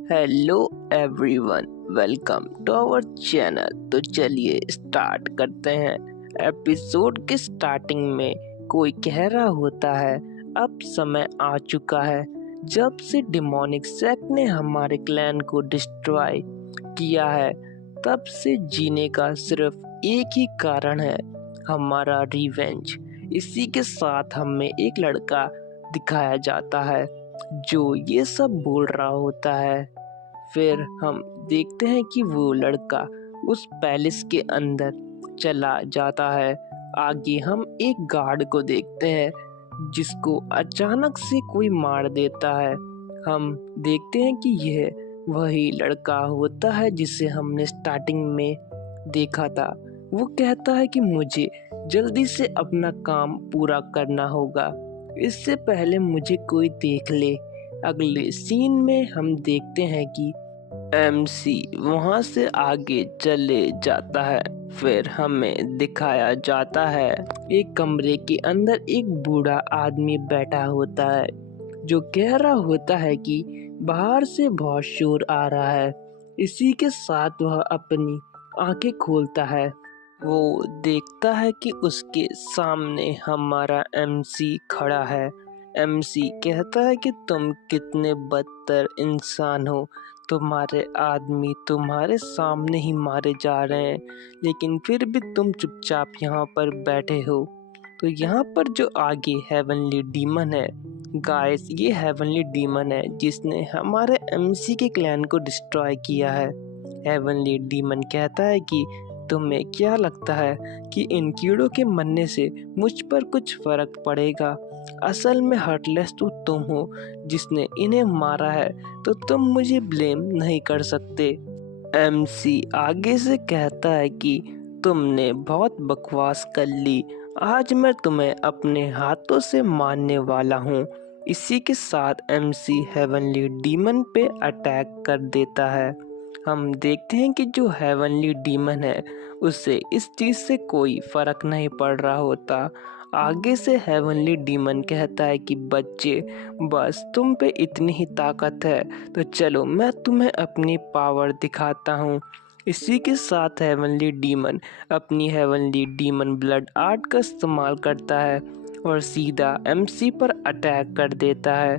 Hello everyone, welcome to our channel. तो चलिए start करते हैं। एपिसोड के स्टार्टिंग में कोई कह रहा होता है, अब समय आ चुका है जब से डिमोनिक सेक्ट ने हमारे क्लैन को डिस्ट्रॉय किया है। तब से जीने का सिर्फ एक ही कारण है, हमारा रिवेंज। इसी के साथ हमें एक लड़का दिखाया जाता है जो ये सब बोल रहा होता है। फिर हम देखते हैं कि वो लड़का उस पैलेस के अंदर चला जाता है। आगे हम एक गार्ड को देखते हैं जिसको अचानक से कोई मार देता है। हम देखते हैं कि यह वही लड़का होता है जिसे हमने स्टार्टिंग में देखा था। वो कहता है कि मुझे जल्दी से अपना काम पूरा करना होगा, इससे पहले मुझे कोई देख ले। अगले सीन में हम देखते हैं कि एमसी वहां से आगे चले जाता है। फिर हमें दिखाया जाता है एक कमरे के अंदर एक बूढ़ा आदमी बैठा होता है जो कह रहा होता है कि बाहर से बहुत शोर आ रहा है। इसी के साथ वह अपनी आंखें खोलता है। वो देखता है कि उसके सामने हमारा एमसी खड़ा है। एमसी कहता है कि तुम कितने बदतर इंसान हो, तुम्हारे आदमी तुम्हारे सामने ही मारे जा रहे हैं, लेकिन फिर भी तुम चुपचाप यहाँ पर बैठे हो। तो यहाँ पर जो आगे हेवनली डीमन है, गाइस, ये हेवनली डीमन है जिसने हमारे एमसी के क्लैन को डिस्ट्रॉय किया है। हेवनली डीमन कहता है कि तुम्हें क्या लगता है कि इन कीड़ों के मरने से मुझ पर कुछ फर्क पड़ेगा? असल में हार्टलेस तो तुम हो जिसने इन्हें मारा है, तो तुम मुझे ब्लेम नहीं कर सकते। एमसी आगे से कहता है कि तुमने बहुत बकवास कर ली, आज मैं तुम्हें अपने हाथों से मारने वाला हूँ। इसी के साथ एमसी हेवनली डीमन पे अटैक कर देता है। हम देखते हैं कि जो हेवनली डीमन है उसे इस चीज से कोई फर्क नहीं पड़ रहा होता। आगे से हेवनली डीमन कहता है कि बच्चे, बस तुम पे इतनी ही ताकत है, तो चलो मैं तुम्हें अपनी पावर दिखाता हूँ। इसी के साथ हेवनली डीमन अपनी हेवनली डीमन ब्लड आर्ट का इस्तेमाल करता है और सीधा एमसी पर अटैक कर देता है।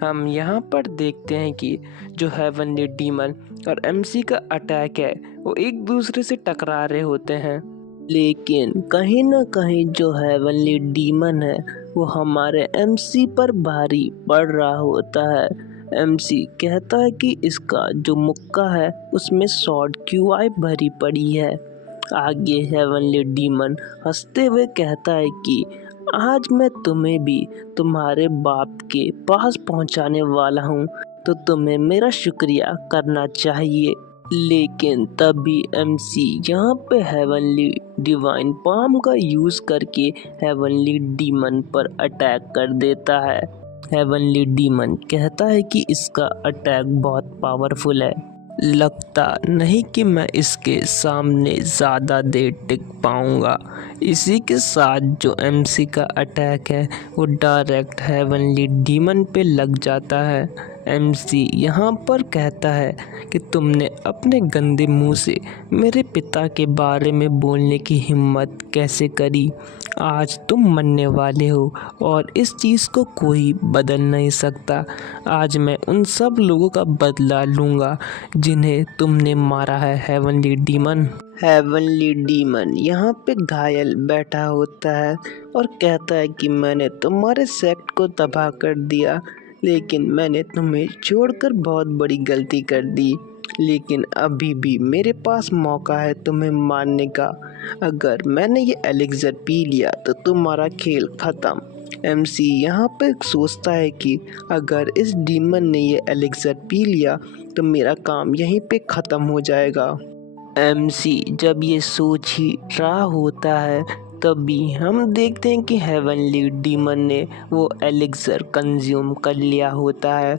हम यहाँ पर देखते हैं कि जो हेवनली डीमन और एमसी का अटैक है वो एक दूसरे से टकरा रहे होते हैं, लेकिन कहीं ना कहीं जो हेवनली डीमन है वो हमारे एमसी पर भारी पड़ रहा होता है। एमसी कहता है कि इसका जो मुक्का है उसमें शॉर्ट क्यूआई भरी पड़ी है। आगे हेवनली डीमन हंसते हुए कहता है कि आज मैं तुम्हें भी तुम्हारे बाप के पास पहुंचाने वाला हूं, तो तुम्हें मेरा शुक्रिया करना चाहिए। लेकिन तभी एमसी यहाँ पे हेवनली डिवाइन पाम का यूज करके हेवनली डीमन पर अटैक कर देता है। हेवनली डीमन कहता है कि इसका अटैक बहुत पावरफुल है, लगता नहीं कि मैं इसके सामने ज़्यादा देर टिक पाऊंगा। इसी के साथ जो एमसी का अटैक है वो डायरेक्ट हेवनली डीमन पे लग जाता है। एमसी यहाँ पर कहता है कि तुमने अपने गंदे मुंह से मेरे पिता के बारे में बोलने की हिम्मत कैसे करी? आज तुम मरने वाले हो और इस चीज़ को कोई बदल नहीं सकता। आज मैं उन सब लोगों का बदला लूँगा जिन्हें तुमने मारा है, हेवनली डीमन। हेवनली डीमन यहाँ पे घायल बैठा होता है और कहता है कि मैंने तुम्हारे सेक्ट को तबाह कर दिया, लेकिन मैंने तुम्हें छोड़कर बहुत बड़ी गलती कर दी। लेकिन अभी भी मेरे पास मौका है तुम्हें मारने का। अगर मैंने ये एलिक्सर पी लिया तो तुम्हारा खेल खत्म। एमसी यहाँ पे सोचता है कि अगर इस डीमन ने ये एलिक्सर पी लिया तो मेरा काम यहीं पे ख़त्म हो जाएगा। एमसी जब ये सोच ही रहा होता है तभी हम देखते हैं कि हेवनली डीमन ने वो एलिक्सर कंज्यूम कर लिया होता है,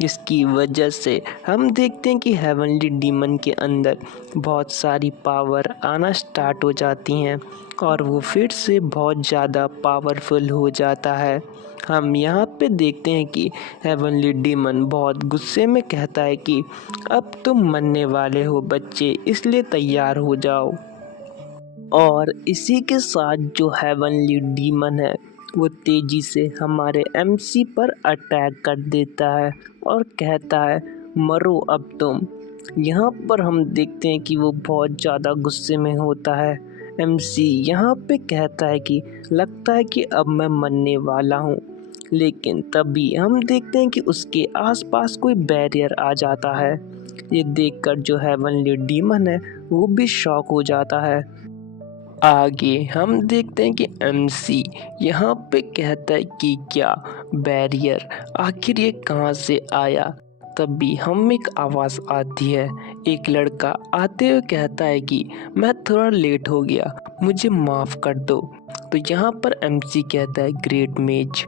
जिसकी वजह से हम देखते हैं कि हेवनली डीमन के अंदर बहुत सारी पावर आना स्टार्ट हो जाती हैं और वो फिर से बहुत ज़्यादा पावरफुल हो जाता है। हम यहाँ पे देखते हैं कि हेवनली डीमन बहुत गुस्से में कहता है कि अब तुम मरने वाले हो बच्चे, इसलिए तैयार हो जाओ। और इसी के साथ जो हेवनली डीमन है वो तेजी से हमारे एमसी पर अटैक कर देता है और कहता है मरो अब तुम। यहाँ पर हम देखते हैं कि वो बहुत ज़्यादा गुस्से में होता है। एमसी यहाँ पे कहता है कि लगता है कि अब मैं मरने वाला हूँ, लेकिन तभी हम देखते हैं कि उसके आसपास कोई बैरियर आ जाता है। ये देखकर जो हेवनली डीमन है वो भी शॉक हो जाता है। आगे हम देखते हैं कि एमसी यहाँ पे कहता है कि क्या बैरियर, आखिर ये कहाँ से आया। तभी हम एक आवाज़ आती है। एक लड़का आते हुए कहता है कि मैं थोड़ा लेट हो गया, मुझे माफ़ कर दो। तो यहाँ पर एमसी कहता है ग्रेट मेज।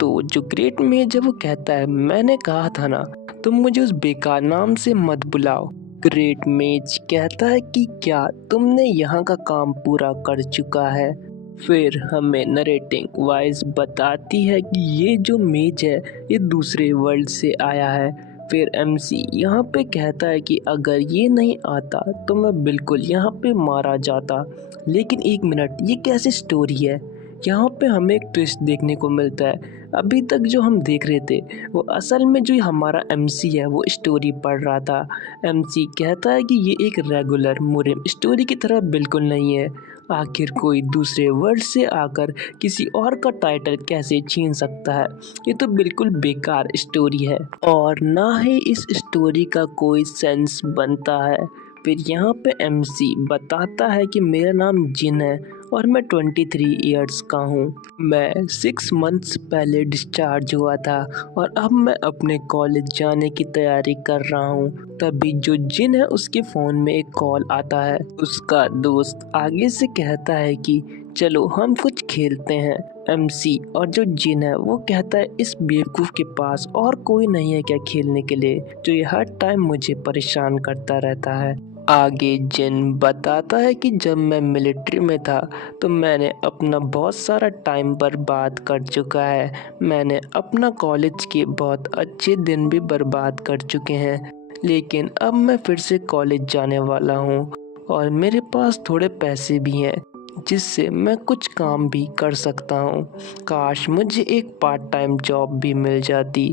तो जो ग्रेट मेज है वो कहता है मैंने कहा था ना, तुम मुझे उस बेकार नाम से मत बुलाओ। ग्रेट मेज कहता है कि क्या तुमने यहाँ का काम पूरा कर चुका है। फिर हमें नरेटिंग वॉइस बताती है कि ये जो मेज है ये दूसरे वर्ल्ड से आया है। फिर एमसी यहाँ पे कहता है कि अगर ये नहीं आता तो मैं बिल्कुल यहाँ पे मारा जाता। लेकिन एक मिनट, ये कैसी स्टोरी है। यहाँ पे हमें एक ट्विस्ट देखने को मिलता है। अभी तक जो हम देख रहे थे वो असल में जो हमारा एमसी है वो स्टोरी पढ़ रहा था। एमसी कहता है कि ये एक रेगुलर मुरिम स्टोरी की तरह बिल्कुल नहीं है। आखिर कोई दूसरे वर्ड से आकर किसी और का टाइटल कैसे छीन सकता है। ये तो बिल्कुल बेकार स्टोरी है और ना ही इस स्टोरी का कोई सेंस बनता है। फिर यहाँ पे एमसी बताता है कि मेरा नाम जिन है और मैं 23 इयर्स का हूँ। मैं 6 मंथ्स पहले डिस्चार्ज हुआ था और अब मैं अपने कॉलेज जाने की तैयारी कर रहा हूँ। तभी जो जिन है उसके फ़ोन में एक कॉल आता है। उसका दोस्त आगे से कहता है कि चलो हम कुछ खेलते हैं। एमसी और जो जिन है वो कहता है इस बेवकूफ़ के पास और कोई नहीं है क्या खेलने के लिए, जो ये हर टाइम मुझे परेशान करता रहता है। आगे जिन बताता है कि जब मैं मिलिट्री में था तो मैंने अपना बहुत सारा टाइम बर्बाद कर चुका है। मैंने अपना कॉलेज के बहुत अच्छे दिन भी बर्बाद कर चुके हैं, लेकिन अब मैं फिर से कॉलेज जाने वाला हूँ और मेरे पास थोड़े पैसे भी हैं जिससे मैं कुछ काम भी कर सकता हूँ। काश मुझे एक पार्ट टाइम जॉब भी मिल जाती।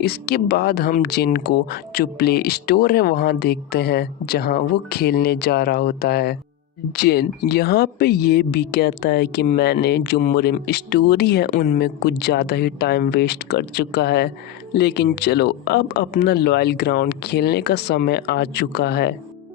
इसके बाद हम जिन को जो प्ले स्टोर है वहाँ देखते हैं जहाँ वो खेलने जा रहा होता है। जिन यहाँ पे ये भी कहता है कि मैंने जो मुरिम स्टोरी है उनमें कुछ ज़्यादा ही टाइम वेस्ट कर चुका है, लेकिन चलो अब अपना लॉयल ग्राउंड खेलने का समय आ चुका है।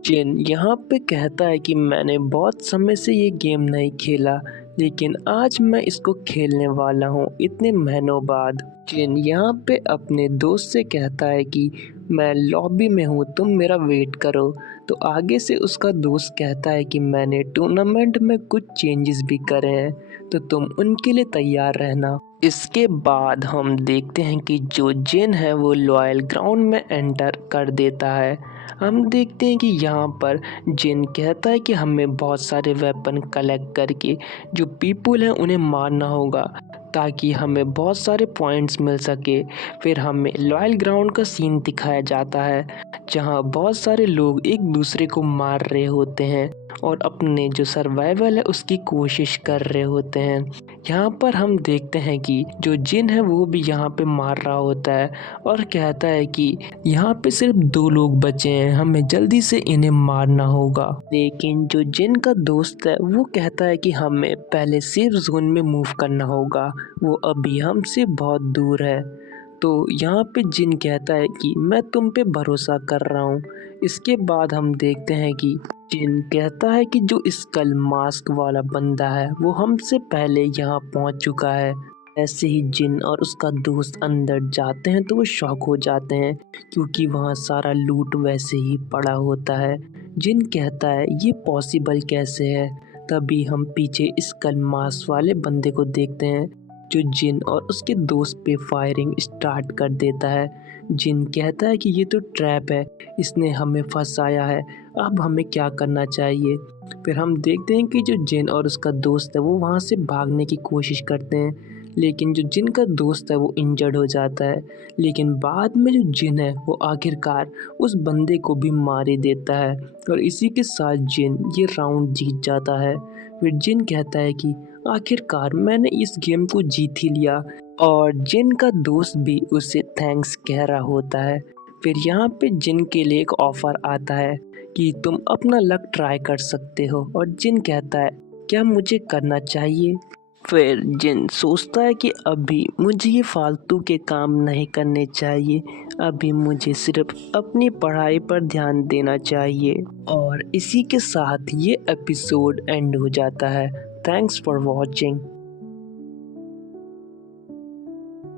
जिन यहाँ पे कहता है कि मैंने बहुत समय से ये गेम नहीं खेला, लेकिन आज मैं इसको खेलने वाला हूँ इतने महीनों बाद। जिन यहाँ पे अपने दोस्त से कहता है कि मैं लॉबी में हूँ, तुम मेरा वेट करो। तो आगे से उसका दोस्त कहता है कि मैंने टूर्नामेंट में कुछ चेंजेस भी करे हैं, तो तुम उनके लिए तैयार रहना। इसके बाद हम देखते हैं कि जो जिन है वो लॉयल ग्राउंड में एंटर कर देता है। हम देखते हैं कि यहाँ पर जिन कहता है कि हमें बहुत सारे वेपन कलेक्ट करके जो पीपल हैं उन्हें मारना होगा ताकि हमें बहुत सारे पॉइंट्स मिल सके। फिर हमें लॉयल ग्राउंड का सीन दिखाया जाता है जहाँ बहुत सारे लोग एक दूसरे को मार रहे होते हैं और अपने जो सर्वाइवल है उसकी कोशिश कर रहे होते हैं। यहाँ पर हम देखते हैं कि जो जिन है वो भी यहाँ पे मार रहा होता है और कहता है कि यहाँ पे सिर्फ 2 लोग बचे हैं, हमें जल्दी से इन्हें मारना होगा। लेकिन जो जिन का दोस्त है वो कहता है कि हमें पहले सेफ जोन में मूव करना होगा, वो अभी हमसे बहुत दूर है। तो यहाँ पे जिन कहता है कि मैं तुम पे भरोसा कर रहा हूँ। इसके बाद हम देखते हैं कि जिन कहता है कि जो स्कल मास्क वाला बंदा है वो हमसे पहले यहाँ पहुँच चुका है। ऐसे ही जिन और उसका दोस्त अंदर जाते हैं तो वो शॉक हो जाते हैं क्योंकि वहाँ सारा लूट वैसे ही पड़ा होता है। जिन कहता है ये पॉसिबल कैसे है। तभी हम पीछे स्कल मास्क वाले बंदे को देखते हैं जो जिन और उसके दोस्त पे फायरिंग स्टार्ट कर देता है। जिन कहता है कि ये तो ट्रैप है, इसने हमें फंसाया है, अब हमें क्या करना चाहिए। फिर हम देखते हैं कि जो जिन और उसका दोस्त है वो वहाँ से भागने की कोशिश करते हैं, लेकिन जो जिन का दोस्त है वो इंजर्ड हो जाता है। लेकिन बाद में जो जिन है वो आखिरकार उस बंदे को भी मार ही देता है और इसी के साथ जिन ये राउंड जीत जाता है। फिर जिन कहता है कि आखिरकार मैंने इस गेम को जीत ही लिया और जिन का दोस्त भी उसे थैंक्स कह रहा होता है। फिर यहाँ पे जिन के लिए एक ऑफर आता है कि तुम अपना लक ट्राई कर सकते हो और जिन कहता है क्या मुझे करना चाहिए। फिर जिन सोचता है कि अभी मुझे ये फालतू के काम नहीं करने चाहिए, अभी मुझे सिर्फ अपनी पढ़ाई पर ध्यान देना चाहिए। और इसी के साथ ये एपिसोड एंड हो जाता है। Thanks for watching.